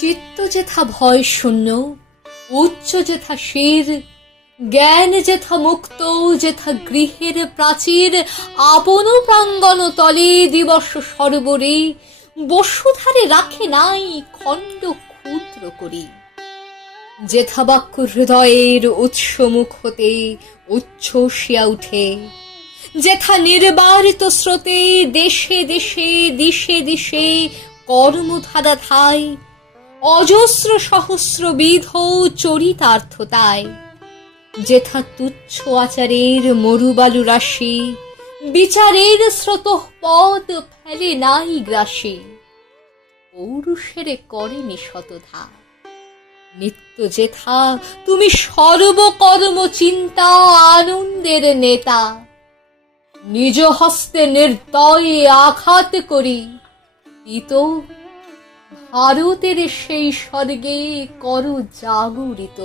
চিত্ত যেথা ভয় শূন্য, উচ্চ যেথা শির, জ্ঞান যেথা মুক্ত, যেথা গৃহের প্রাচীর, আপন প্রাঙ্গণ তলে দিবস সর্বরে বসুধারে রাখে নাই খণ্ড ক্ষুদ্র করি। যেথা বাক্য হৃদয়ের উৎসমুখ হতে উচ্ছ্বসিয়া উঠে, যেথা নির্বারিত স্রোতে দেশে দেশে দিশে দিশে কর্মধারা ধায়, অজস্র সহস্র বিধ চরিতার্থতায়। যেথা তুচ্ছ আচারের মরুবালু রাশি বিচারের স্রোত পদ ফেলে নাই গ্রাসী, পৌরুষের করেনি শতধা। নিত্য যেথা তুমি সর্বকর্ম চিন্তা আনন্দের নেতা, নিজ হস্তে নির্দয়ে আঘাত করি পিত ভারতের সেই স্বর্গে কর জাগরিত।